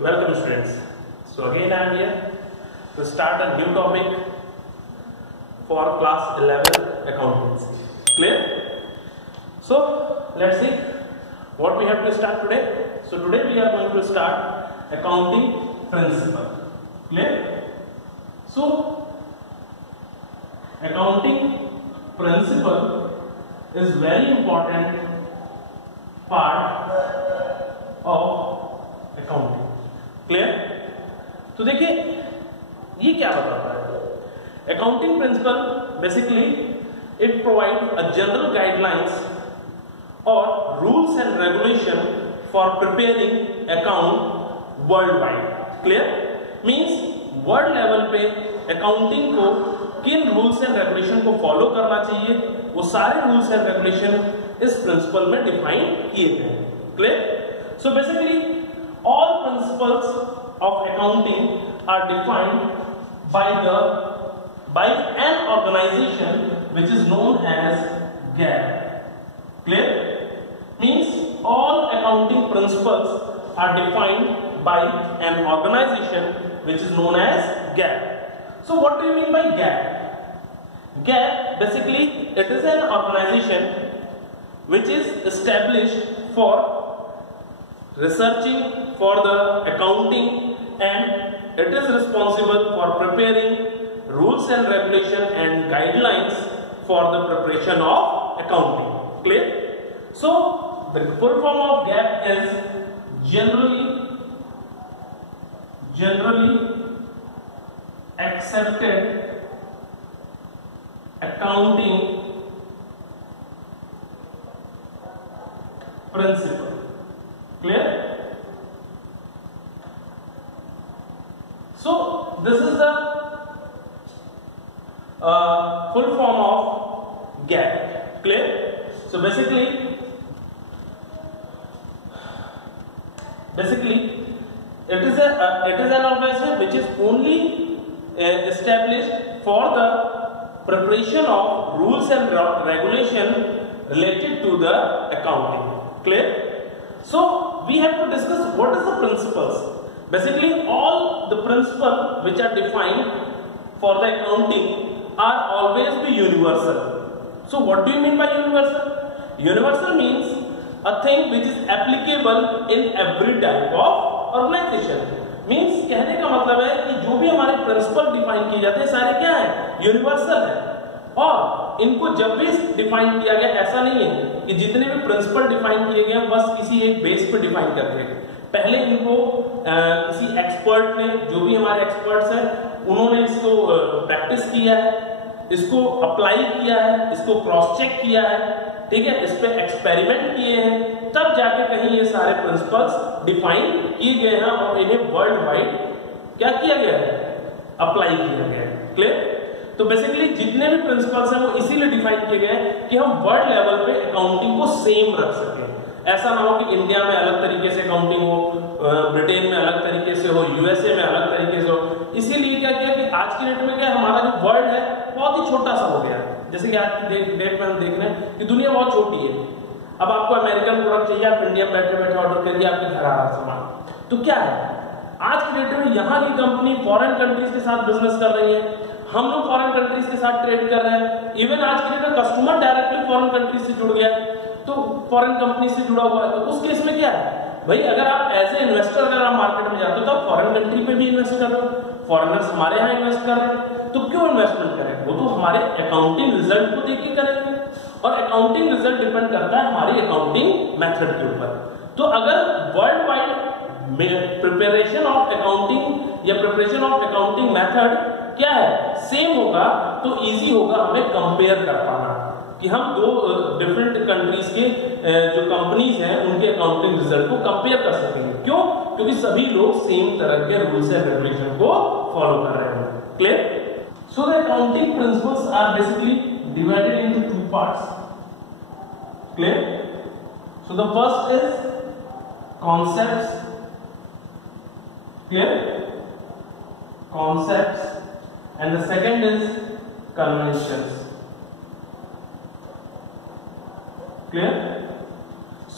Welcome students. So again I am here to start a new topic for class 11 accountancy. Clear? So let's see what we have to start today. So today we are going to start accounting principle. Clear? So accounting principle is very important part of accounting. Clear? तो देखिए ये क्या बताता है accounting principle basically it provide a general guidelines और rules and regulation for preparing account world wide. Clear? Means world level पे accounting को किन रूल्स एंड रेगुलेशन को फॉलो करना चाहिए वो सारे रूल्स एंड रेगुलेशन इस प्रिंसिपल में डिफाइन किए गए हैं. Clear? So basically all principles of accounting are defined by an organization which is known as GAAP. Clear? Means all accounting principles are defined by an organization which is known as GAAP. So what do you mean by GAAP? GAAP basically it is an organization which is established for researching for the accounting and it is responsible for preparing rules and regulation and guidelines for the preparation of accounting. Clear? So the full form of GAAP is generally accepted accounting principle. Clear? So this is the full form of GAAP. Clear? So basically it is an organization which is only established for the preparation of rules and regulation related to the accounting. Clear? So we have to discuss what is the principles. Basically all the principles which are defined for the accounting are always be universal. So what do you mean by universal? Universal means a thing which is applicable in every type of organization. Means कहने का मतलब है कि जो भी हमारे principal define किए जाते हैं सारे क्या है यूनिवर्सल है और इनको जब भी डिफाइन किया गया ऐसा नहीं है कि जितने भी प्रिंसिपल डिफाइन किए गए बस किसी एक बेस पे डिफाइन कर दिए. पहले इनको किसी एक्सपर्ट ने जो भी हमारे एक्सपर्ट्स हैं उन्होंने इसको प्रैक्टिस किया है, इसको अप्लाई किया है, इसको क्रॉस चेक किया है, ठीक है, इस पे एक्सपेरिमेंट किए हैं, तब जाके कहीं ये सारे प्रिंसिपल्स डिफाइन किए गए हैं और इन्हें वर्ल्ड वाइड क्या किया गया है अप्लाई किया गया है. क्लियर? तो बेसिकली जितने भी प्रिंसिपल्स हैं वो इसीलिए डिफाइन किए गए हैं कि हम वर्ल्ड लेवल पे अकाउंटिंग को सेम रख सकें. ऐसा ना हो कि इंडिया में अलग तरीके से अकाउंटिंग हो, ब्रिटेन में अलग तरीके से हो, यूएसए में अलग तरीके से हो. इसीलिए क्या किया कि आज की डेट में क्या हमारा जो वर्ल्ड है बहुत ही छोटा सा हो गया. जैसे कि आज की डेट में हम देख रहे हैं कि दुनिया बहुत छोटी है. अब आपको अमेरिकन प्रोडक्ट चाहिए आप इंडिया में बैठे बैठे ऑर्डर करिए आपके घर आ रहा सामान. तो क्या है आज की डेट में यहाँ की कंपनी फॉरेन कंट्रीज के साथ बिजनेस कर रही है, हम लोग फॉरेन कंट्रीज के साथ ट्रेड कर रहे हैं. इवन आज के डेट में कस्टमर डायरेक्टली फॉरेन कंट्रीज से जुड़ गया तो फॉरेन कंपनी से जुड़ा हुआ है. तो उस केस में क्या है भाई अगर आप एज ए इन्वेस्टर अगर आप मार्केट में जाते हो तो आप फॉरेन कंट्री पे भी इन्वेस्ट कर रहे हो, फॉरेनर्स हमारे यहाँ इन्वेस्ट कर रहे हैं तो क्यों इन्वेस्टमेंट करें? वो तो हमारे अकाउंटिंग रिजल्ट को देख के करेंगे और अकाउंटिंग रिजल्ट डिपेंड करता है हमारी अकाउंटिंग मेथड के ऊपर. तो अगर world wide preparation of accounting या प्रिपरेशन ऑफ अकाउंटिंग मेथड क्या है सेम होगा तो इजी होगा हमें कंपेयर कर पाना कि हम दो डिफरेंट कंट्रीज के जो कंपनीज हैं उनके अकाउंटिंग रिजल्ट को कंपेयर कर सकेंगे. क्यों? क्योंकि सभी लोग सेम तरह के रूल्स एंड रेगुलेशन को फॉलो कर रहे हैं. Clear? So the accounting principles are basically divided into two parts. Clear? So the first is concepts. Clear? Concepts and the second is conventions. Clear?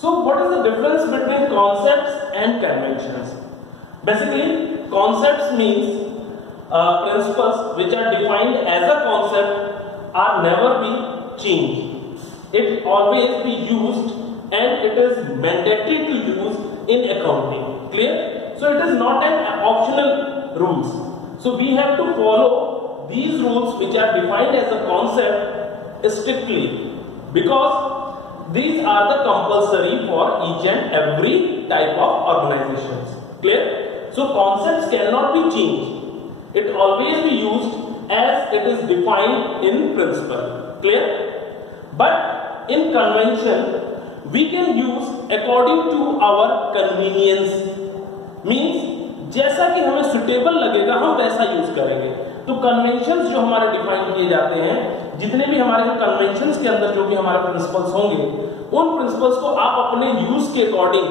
So what is the difference between concepts and conventions? Basically, concepts means principles which are defined as a concept are never be changed. It always be used and it is mandatory to use in accounting. Clear? So it is not an optional rules. So we have to follow these rules which are defined as a concept strictly, because these are the compulsory for each and every type of organizations. Clear? So concepts cannot be changed. It always be used as it is defined in principle. Clear? But in convention we can use according to our convenience. Means जैसा कि हमें suitable लगेगा हम वैसा use करेंगे. तो conventions जो हमारे डिफाइन किए जाते हैं, जितने भी हमारे कन्वेंशंस के अंदर जो भी हमारे प्रिंसिपल्स होंगे, उन प्रिंसिपल्स को आप अपने यूज के अकॉर्डिंग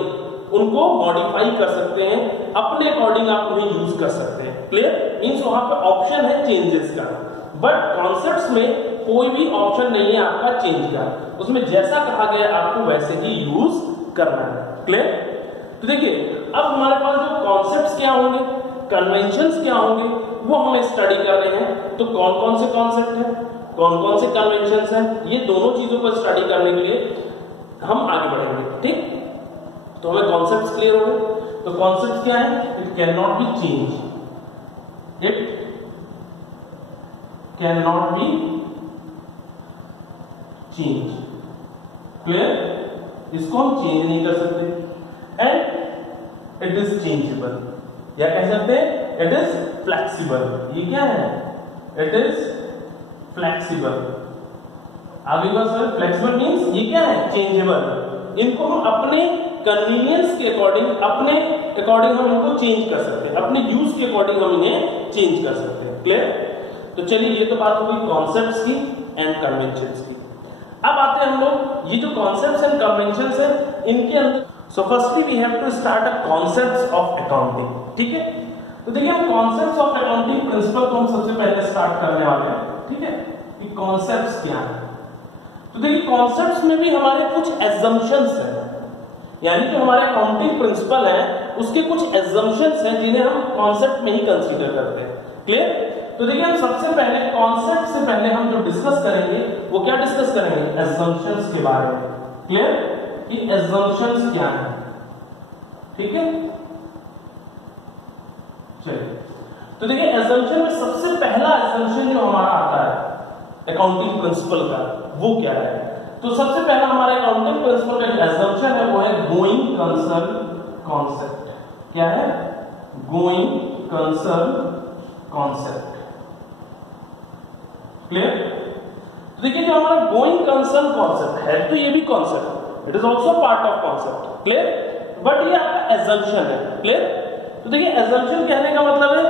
उनको मॉडिफाई कर सकते हैं, अपने अकॉर्डिंग आप उन्हें यूज कर सकते हैं. क्लियर? मींस वहां पे ऑप्शन है चेंजेस का, बट कॉन्सेप्ट्स में कोई भी ऑप्शन नहीं है आपका चेंज का. उसमें जैसा कहा गया आपको वैसे ही यूज करना है. क्लियर? तो देखिए अब हमारे पास जो कॉन्सेप्ट्स क्या होंगे, कन्वेंशंस क्या होंगे, वो हमें स्टडी कर रहे हैं. तो कौन कौन से कॉन्सेप्ट हैं, कौन कौन से कन्वेंशंस हैं, ये दोनों चीजों को स्टडी करने के लिए हम आगे बढ़ेंगे. ठीक? तो हमें कॉन्सेप्ट्स क्लियर हो गए. तो कॉन्सेप्ट्स क्या है? It can not be change. It can not be change. Clear? इसको हम चेंज नहीं कर सकते. एंड इट इज चेंजेबल, या कह सकते हैं इट इज फ्लेक्सिबल. ये क्या है? It is flexible. आगे का सर फ्लेक्सिबल मींस ये क्या है? चेंजेबल. इनको हम अपने कन्वीनियंस के अकॉर्डिंग, अपने अकॉर्डिंग हम इनको चेंज कर सकते हैं, अपने यूज के अकॉर्डिंग हम इन्हें चेंज कर सकते हैं. क्लियर? तो चलिए ये तो बात हो गई कॉन्सेप्ट्स की एंड कन्वेंशंस की. अब आते हैं हम लोग ये जो कॉन्सेप्ट्स एंड कन्वेंशंस है इनके अंदर. So firstly we have to start a concepts of accounting. ठीक है? तो देखिए हम कॉन्सेप्ट्स ऑफ अकाउंटिंग प्रिंसिपल को हम सबसे पहले स्टार्ट करने वाले हैं. ठीक है? कि कॉन्सेप्ट्स क्या है. तो देखिए कॉन्सेप्ट्स में भी हमारे कुछ एजम्पशंस हैं, यानी जो हमारे अकाउंटिंग प्रिंसिपल है उसके कुछ एजम्पशंस हैं जिन्हें हम कॉन्सेप्ट में ही कंसीडर करते हैं. क्लियर? तो देखिए हम सबसे पहले कॉन्सेप्ट से पहले हम जो डिस्कस करेंगे वो क्या डिस्कस करेंगे? एजम्पशंस के बारे में. क्लियर? कि एजम्पशंस क्या है. ठीक है? चलिए तो देखिए एजम्पशन में सबसे पहला एजम्पशन जो हमारा आता है अकाउंटिंग प्रिंसिपल का वो क्या है? तो सबसे पहला हमारे अकाउंटिंग प्रिंसिपल का एजम्पशन है वो है गोइंग कंसर्न कॉन्सेप्ट. क्या है? Going concern concept. क्लियर? तो देखिए जो हमारा गोइंग कंसर्न कॉन्सेप्ट है तो ये भी concept, it is also part of concept. Clear? But ये आपका एजम्पशन है. क्लियर? तो देखिए एजम्पशन कहने का मतलब है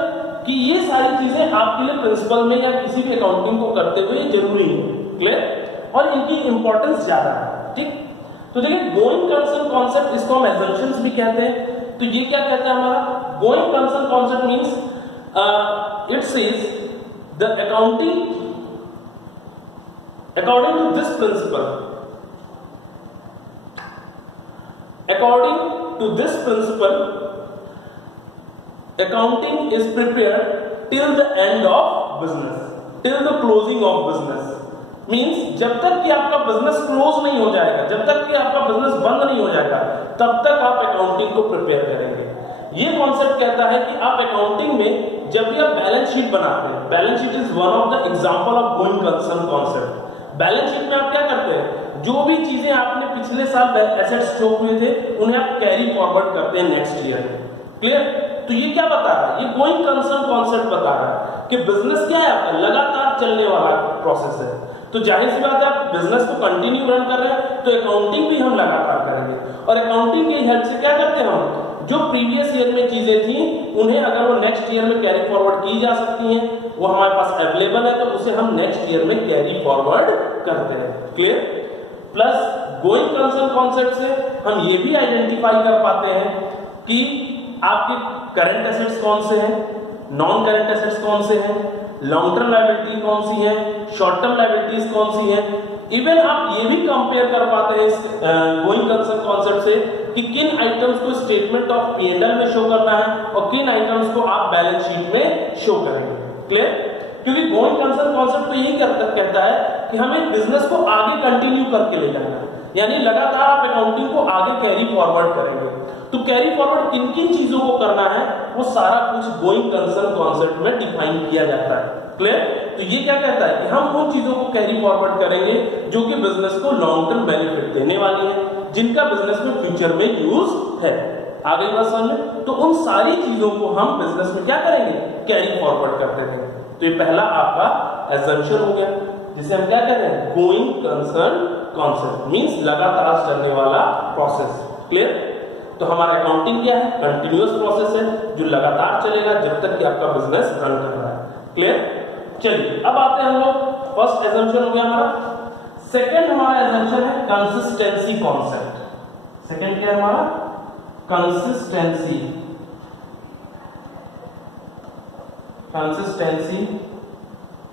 कि ये सारी चीजें आपके लिए प्रिंसिपल में या किसी भी अकाउंटिंग को करते हुए जरूरी है. क्लियर? और इनकी इंपॉर्टेंस ज्यादा है. ठीक? तो देखिए गोइंग कंसर्न कॉन्सेप्ट, इसको हम एजम्पशंस भी कहते हैं. तो ये क्या कहते हैं हमारा going concern concept means it says the accounting according to this principle, according to this principle accounting is prepared till the end of business, till the closing of business. Means जब तक कि आपका बिजनेस क्लोज नहीं हो जाएगा, जब तक कि आपका बिजनेस बंद नहीं हो जाएगा, तब तक आप अकाउंटिंग को प्रिपेयर करेंगे. ये कॉन्सेप्ट कहता है कि आप अकाउंटिंग में जब भी आप बैलेंस शीट बनाते हैं, balance sheet is one of the example of going concern concept. Balance sheet में आप क्या करते हैं? जो भी चीजें आपने पिछले साल एसेट्स शो हुए थे उन्हें आप कैरी फॉरवर्ड करते हैं नेक्स्ट ईयर. क्लियर? तो ये क्या बता रहा है? ये गोइंग कंसर्न कॉन्सेप्ट बता रहा है कि बिजनेस क्या है आपका लगातार चलने वाला प्रोसेस है. तो जाहिर सी बात है आप बिजनेस को कंटिन्यू रन कर रहे हैं तो अकाउंटिंग भी हम लगातार करेंगे. और अकाउंटिंग की हेल्प से क्या करते हैं हम? जो प्रीवियस ईयर में चीजें थी उन्हें अगर वो नेक्स्ट ईयर में कैरी फॉरवर्ड की जा सकती हैं, वो हमारे पास अवेलेबल है, तो उसे हम नेक्स्ट ईयर में कैरी फॉरवर्ड करते हैं. Clear? Plus going concern concept से हम ये भी आइडेंटिफाई कर पाते हैं कि आपके करंट एसेट्स कौन से हैं, नॉन करंट एसेट्स कौन से हैं, लॉन्ग टर्म लायबिलिटी कौन सी है, शॉर्ट टर्म लायबिलिटीज कौन सी है. इवन आप ये भी कंपेयर कर पाते हैं इस गोइंग कंसर्न कॉन्सेप्ट से कि किन आइटम्स को स्टेटमेंट ऑफ P&L में शो करना है और किन इन आइटम्स को आप बैलेंस शीट में शो करेंगे। क्लियर? क्योंकि गोइंग कंसर्न कॉन्सेप्ट तो यही कहता है कि हमें बिजनेस को आगे कंटिन्यू करके ले जाना है, यानी लगातार आप अकाउंटिंग को आगे कैरी फॉरवर्ड करेंगे। तो कैरी फॉरवर्ड किन किन चीजों को करना है वो सारा कुछ गोइंग कंसर्न कॉन्सेप्ट में डिफाइन किया जाता है। क्लियर? तो ये क्या कहता है कि हम उन चीजों को कैरी फॉरवर्ड करेंगे जो कि बिजनेस को लॉन्ग टर्म बेनिफिट देने वाली है, जिनका बिजनेस में फ्यूचर में यूज है। आ गई बात समझ में? तो उन सारी चीजों को हम बिजनेस में क्या करेंगे? कैरी फॉरवर्ड करते रहेंगे। तो ये पहला आपका एजम्पशन हो गया, जिसे हम क्या कह रहे हैं? गोइंग कंसर्न कॉन्सेप्ट मींस लगातार चलने वाला प्रोसेस। क्लियर? तो हमारा अकाउंटिंग क्या है? कंटिन्यूअस प्रोसेस है जो लगातार चलेगा जब तक कि आपका बिजनेस रन कर रहा है। क्लियर? चलिए अब आते हैं हम लोग, फर्स्ट एजम्पशन हो गया हमारा। सेकंड हमारा एजम्पशन है कंसिस्टेंसी कॉन्सेप्ट। सेकंड क्या है हमारा? Consistency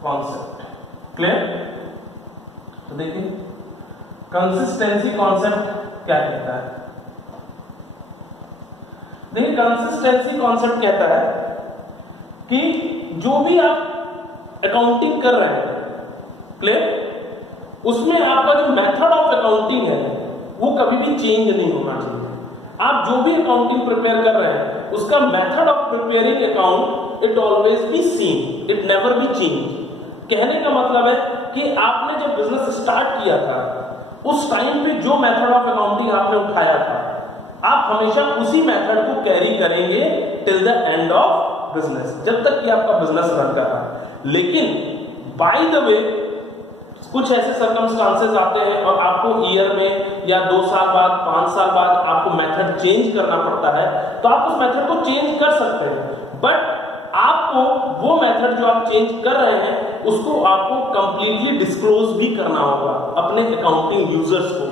concept. क्लियर? तो देखिए कंसिस्टेंसी कॉन्सेप्ट क्या कहता है। देखिए कंसिस्टेंसी कॉन्सेप्ट कहता है कि जो भी आप अकाउंटिंग कर रहे हैं, क्लियर, उसमें आपका जो मेथड ऑफ अकाउंटिंग है वो कभी भी चेंज नहीं होना चाहिए। आप जो भी अकाउंटिंग प्रिपेयर कर रहे हैं उसका method of preparing account it always be same, it never be change. कहने का मतलब है कि आपने जब बिजनेस स्टार्ट किया था उस टाइम पे जो मेथड ऑफ अकाउंटिंग आपने उठाया था आप हमेशा उसी मेथड को कैरी करेंगे till the end of business, जब तक कि आपका बिजनेस रन कर रहा है। लेकिन बाय द वे कुछ ऐसे सर्कमस्टांसेस आते हैं और आपको ईयर में या 2 साल बाद 5 साल बाद आपको मेथड चेंज करना पड़ता है, तो आप उस मेथड को चेंज कर सकते हैं, बट आपको वो मेथड जो आप चेंज कर रहे हैं उसको आपको कंप्लीटली डिस्क्लोज भी करना होगा अपने अकाउंटिंग यूजर्स को।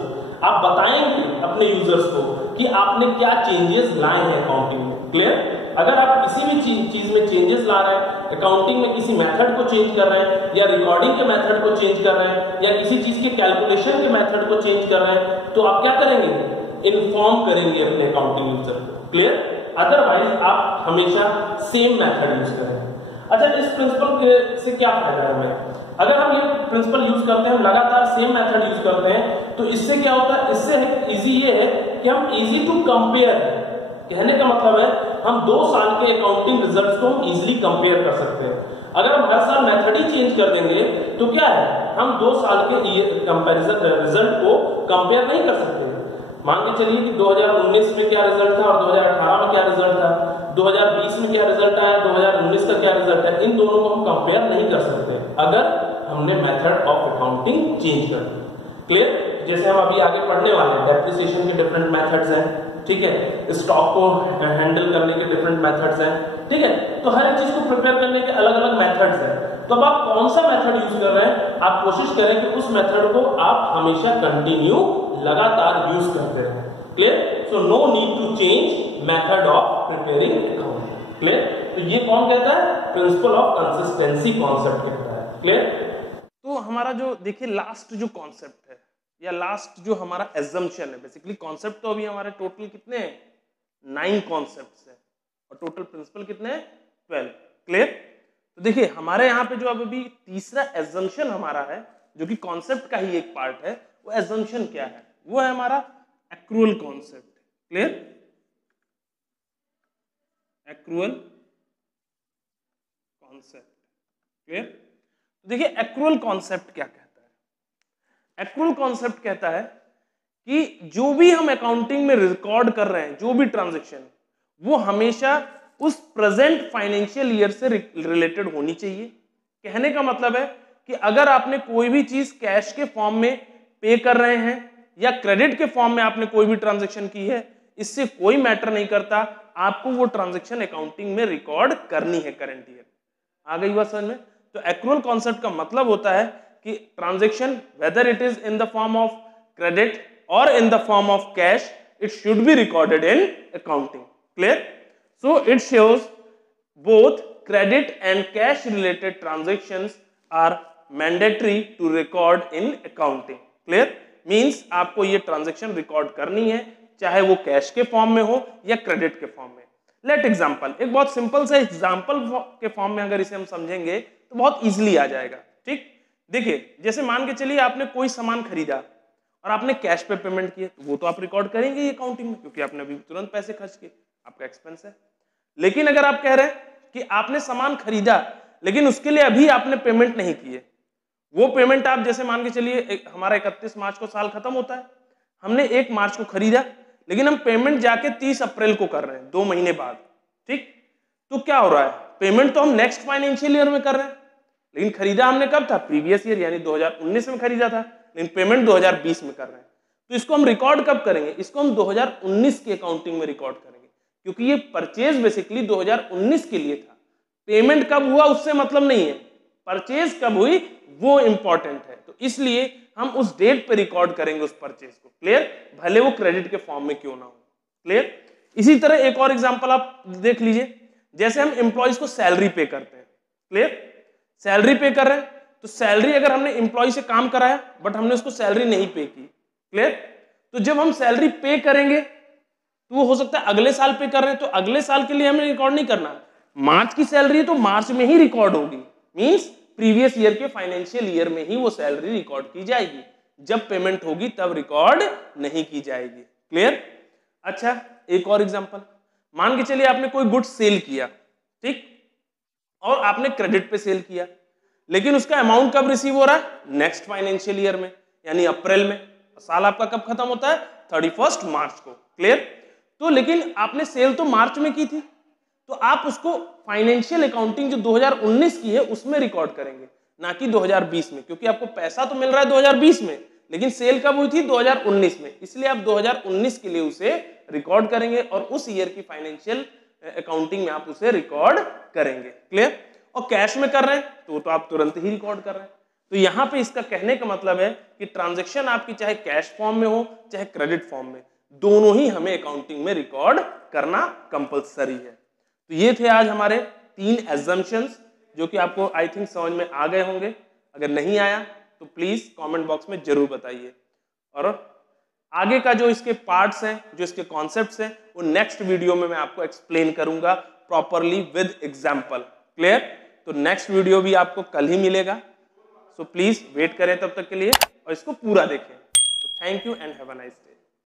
आप बताएंगे अपने यूजर्स को कि आपने क्या चेंजेस लाए हैं अकाउंटिंग में। क्लियर? अगर आप किसी भी चीज में चेंजेस ला रहे हैं, अकाउंटिंग में किसी मेथड को चेंज कर रहे हैं या रिकॉर्डिंग के मेथड को चेंज कर रहे हैं या किसी चीज के कैलकुलेशन के मेथड को चेंज कर रहे हैं, तो आप क्या करेंगे? इन्फॉर्म करेंगे अपने अकाउंटिंग यूजर को। क्लियर? अदरवाइज आप हमेशा सेम मेथड यूज करेंगे। अच्छा, इस प्रिंसिपल से क्या फायदा है हमें? अगर हम ये प्रिंसिपल यूज करते हैं, हम लगातार सेम मेथड यूज करते हैं, तो इससे क्या होता है? इससे इजी ये है कि हम इजी टू कंपेयर, कहने का मतलब है हम 2 साल के अकाउंटिंग रिजल्ट्स को हम इजीली कंपेयर कर सकते हैं। अगर हम हर साल मेथड ही चेंज कर देंगे तो क्या है? हम 2 साल के कंपैरिजन रिजल्ट को कंपेयर नहीं कर सकते। मान के चलिए कि 2019 में क्या रिजल्ट था और 2018 में क्या रिजल्ट था, 2020 में क्या रिजल्ट आया, 2019 का क्या रिजल्ट है, इन दोनों को हम कंपेयर नहीं कर सकते अगर हमने मेथड ऑफ अकाउंटिंग चेंज कर दी। क्लियर? जैसे हम अभी आगे पढ़ने वाले हैं, डेप्रिसिएशन के डिफरेंट मेथड्स हैं, ठीक है, स्टॉक को हैंडल करने के डिफरेंट मेथड्स हैं, ठीक है, तो हर एक चीज को प्रिपेयर करने के अलग अलग मेथड्स हैं। तो अब आप कौन सा मेथड यूज कर रहे हैं, आप कोशिश करें कि उस मेथड को आप हमेशा कंटिन्यू लगातार यूज करते रहें। Clear? So no need to change method of preparing account. Clear? तो ये कौन कहता है? प्रिंसिपल ऑफ कंसिस्टेंसी कॉन्सेप्ट कहता है। क्लियर? तो हमारा जो देखिए लास्ट जो कॉन्सेप्ट है या लास्ट जो हमारा एजम्पशन है, बेसिकली कॉन्सेप्ट तो अभी हमारे टोटल कितने हैं? 9 कॉन्सेप्ट्स है और टोटल प्रिंसिपल कितने हैं? 12। क्लियर? तो देखिए हमारे यहाँ पे जो अभी तीसरा एजम्पशन हमारा है जो कि कॉन्सेप्ट का ही एक पार्ट है, वो एजम्पशन क्या है? वो है हमारा accrual concept. Clear? Accrual concept. Clear? देखिए एक्रूअल कॉन्सेप्ट क्या कहता है? एक्रूअल कॉन्सेप्ट कहता है कि जो भी हम अकाउंटिंग में रिकॉर्ड कर रहे हैं, जो भी ट्रांजैक्शन, वो हमेशा उस प्रेजेंट फाइनेंशियल ईयर से रिलेटेड होनी चाहिए। कहने का मतलब है कि अगर आपने कोई भी चीज कैश के फॉर्म में पे कर रहे हैं या क्रेडिट के फॉर्म में आपने कोई भी ट्रांजैक्शन की है, इससे कोई मैटर नहीं करता, आपको वो ट्रांजैक्शन अकाउंटिंग में रिकॉर्ड करनी है करंट ईयर। आ गई बात समझ में? तो एक्रूअल कॉन्सेप्ट का मतलब होता है कि transaction whether it is in the form of credit और in the form of cash, it should be recorded in accounting. Clear? So it shows both credit and cash related transactions are mandatory to record in accounting. Clear? Means आपको ये transaction record करनी है, चाहे वो cash के form में हो या क्रेडिट के फॉर्म में। लेट एग्जाम्पल, एक बहुत सिंपल सा एग्जाम्पल के फॉर्म में अगर इसे हम समझेंगे तो बहुत इजीली आ जाएगा। ठीक, देखिए जैसे मान के चलिए आपने कोई सामान खरीदा और आपने कैश पे पेमेंट किया, तो वो तो आप रिकॉर्ड करेंगे ये अकाउंटिंग में, क्योंकि आपने अभी तुरंत पैसे खर्च किए, आपका एक्सपेंस है। लेकिन अगर आप कह रहे हैं कि आपने सामान खरीदा लेकिन उसके लिए अभी आपने पेमेंट नहीं की है, वो पेमेंट आप जैसे मान के चलिए हमारा 31 मार्च को साल खत्म होता है, हमने 1 मार्च को खरीदा लेकिन हम पेमेंट जाके 30 अप्रैल को कर रहे हैं, 2 महीने बाद। ठीक, तो क्या हो रहा है, पेमेंट तो हम नेक्स्ट फाइनेंशियल ईयर में कर रहे हैं, लेकिन खरीदा हमने कब था, प्रीवियस ईयर यानी 2019 में खरीदा था, लेकिन पेमेंट 2020 में कर रहे हैं। तो इसको हम रिकॉर्ड कब करेंगे, इसको हम 2019 की अकाउंटिंग में रिकॉर्ड करेंगे, क्योंकि ये परचेज बेसिकली 2019 के लिए था। पेमेंट कब हुआ उससे मतलब नहीं है, परचेज कब हुई वो इंपॉर्टेंट है, तो इसलिए हम उस डेट पे रिकॉर्ड करेंगे उस परचेज को। क्लियर, भले वो क्रेडिट के फॉर्म में क्यों ना हो। क्लियर, इसी तरह एक और एग्जांपल आप देख लीजिए, जैसे हम एम्प्लॉइज को सैलरी पे करते हैं। क्लियर, सैलरी पे कर रहे हैं, तो सैलरी अगर हमने एम्प्लॉय से काम कराया बट हमने उसको सैलरी नहीं पे की। क्लियर, तो जब हम सैलरी पे करेंगे तो वो हो सकता है अगले साल पे कर रहे हैं, तो अगले साल के लिए हमें रिकॉर्ड नहीं करना, मार्च की सैलरी है तो मार्च में ही रिकॉर्ड होगी, मींस प्रीवियस ईयर के फाइनेंशियल ईयर में ही वो सैलरी रिकॉर्ड की जाएगी, जब पेमेंट होगी तब रिकॉर्ड नहीं की जाएगी। क्लियर, अच्छा एक और एग्जांपल, मान के चलिए आपने कोई गुड्स सेल किया, ठीक, और आपने क्रेडिट पे सेल किया, लेकिन उसका अमाउंट कब रिसीव हो रहा है, नेक्स्ट फाइनेंशियल ईयर में यानी अप्रैल में। साल आपका कब खत्म होता है, 31 मार्च को। क्लियर, तो लेकिन आपने सेल तो मार्च में की थी, तो आप उसको फाइनेंशियल अकाउंटिंग जो 2019 की है उसमें रिकॉर्ड करेंगे, ना कि 2020 में, क्योंकि आपको पैसा तो मिल रहा है 2020 में, लेकिन सेल कब हुई थी 2019 में, इसलिए आप 2019 के लिए उसे रिकॉर्ड करेंगे और उस ईयर की फाइनेंशियल अकाउंटिंग में आप उसे रिकॉर्ड करेंगे। क्लियर, और कैश में कर रहे हैं तो आप तुरंत ही रिकॉर्ड कर रहे हैं। तो यहां पे इसका कहने का मतलब है कि ट्रांजैक्शन आपकी चाहे कैश फॉर्म में हो चाहे क्रेडिट फॉर्म में, दोनों ही हमें अकाउंटिंग में रिकॉर्ड करना कंपलसरी है। तो ये थे आज हमारे 3 एजम्पशंस जो कि आपको आई थिंक समझ में आ गए होंगे। अगर नहीं आया तो प्लीज कमेंट बॉक्स में जरूर बताइए, और आगे का जो इसके पार्ट्स हैं, जो इसके कॉन्सेप्ट्स हैं, वो नेक्स्ट वीडियो में मैं आपको एक्सप्लेन करूंगा प्रॉपरली विद एग्जांपल। क्लियर, तो नेक्स्ट वीडियो भी आपको कल ही मिलेगा, सो प्लीज वेट करें तब तक के लिए और इसको पूरा देखें। तो thank you and have a nice day.